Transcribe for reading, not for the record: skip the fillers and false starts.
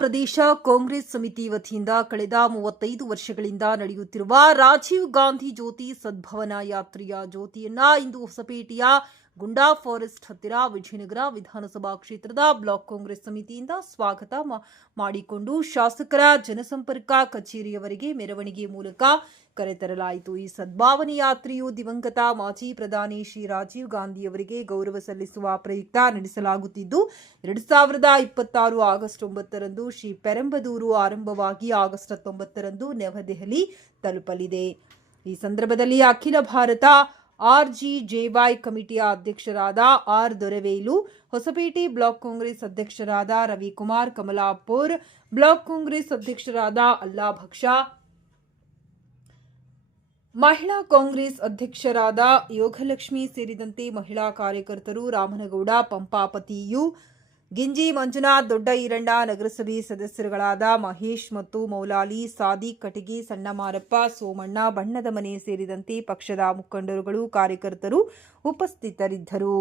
ಪ್ರದೇಶ ಕಾಂಗ್ರೆಸ್ ಸಮಿತಿ ವತಿಯಿಂದ ಕಳೆದ 35 ವರ್ಷಗಳಿಂದ ನಡೆಯುತ್ತಿರುವ ರಾಜೀವ್ ಗಾಂಧಿ ಜ್ಯೋತಿ ಸದ್ಭವನ ಯಾತ್ರೆಯ ಜ್ಯೋತಿಯನ್ನ ಇಂದು ಹೊಸಪೇಟೆಯ ಗುಂಡಾ ಫಾರೆಸ್ಟ್ ಹತ್ತಿರ ವಿಜಯನಗರ ವಿಧಾನಸಭಾ ಕ್ಷೇತ್ರದ ಬ್ಲಾಕ್ ಕಾಂಗ್ರೆಸ್ ಸಮಿತಿಯಿಂದ ಸ್ವಾಗತ ಮಾಡಿಕೊಂಡು ಶಾಸಕರ ಜನಸಂಪರ್ಕ ಕಚೇರಿಯವರೆಗೆ ಮೆರವಣಿಗೆ ಮೂಲಕ ಕರೆತರಲಾಯಿತು. ಈ ಸದ್ಭಾವನೆ ಯಾತ್ರೆಯು ದಿವಂಗತ ಮಾಜಿ ಪ್ರಧಾನಿ ಶ್ರೀ ರಾಜೀವ್ ಗಾಂಧಿಯವರಿಗೆ ಗೌರವ ಸಲ್ಲಿಸುವ ಪ್ರಯುಕ್ತ ನಡೆಸಲಾಗುತ್ತಿದ್ದು 2026 ಆಗಸ್ಟ್ 9ರಂದು ಶ್ರೀ ಪೆರಂಬದೂರು ಆರಂಭವಾಗಿ ಆಗಸ್ಟ್ 19ರಂದು ನವದೆಹಲಿ ತಲುಪಲಿದೆ. ಈ ಸಂದರ್ಭದಲ್ಲಿ ಅಖಿಲ ಭಾರತ RGJY ಕಮಿಟಿಯ ಅಧ್ಯಕ್ಷರಾದ ಆರ್ ದೊರೆವೇಲು, ಹೊಸಪೇಟೆ ಬ್ಲಾಕ್ ಕಾಂಗ್ರೆಸ್ ಅಧ್ಯಕ್ಷರಾದ ರವಿಕುಮಾರ್ ಕಮಲಾಪುರ್, ಬ್ಲಾಕ್ ಕಾಂಗ್ರೆಸ್ ಅಧ್ಯಕ್ಷರಾದ ಅಲ್ಲಾ ಭಕ್ಷ, ಮಹಿಳಾ ಕಾಂಗ್ರೆಸ್ ಅಧ್ಯಕ್ಷರಾದ ಯೋಗಲಕ್ಷ್ಮಿ ಸೇರಿದಂತೆ ಮಹಿಳಾ ಕಾರ್ಯಕರ್ತರು, ರಾಮನಗೌಡ, ಪಂಪಾಪತಿಯು, ಗಿಂಜಿ ಮಂಜುನಾಥ್, ದೊಡ್ಡ ಈರಣ್ಣ, ನಗರಸಭೆ ಸದಸ್ಯರುಗಳಾದ ಮಹೇಶ್ ಮತ್ತು ಮೌಲಾಲಿ, ಸಾದಿಕ್ ಕಟಗಿ, ಸಣ್ಣ ಮಾರಪ್ಪ, ಸೋಮಣ್ಣ, ಬಣ್ಣದ ಮನೆ ಸೇರಿದಂತೆ ಪಕ್ಷದ ಮುಖಂಡರುಗಳು, ಕಾರ್ಯಕರ್ತರು ಉಪಸ್ಥಿತರಿದ್ದರು.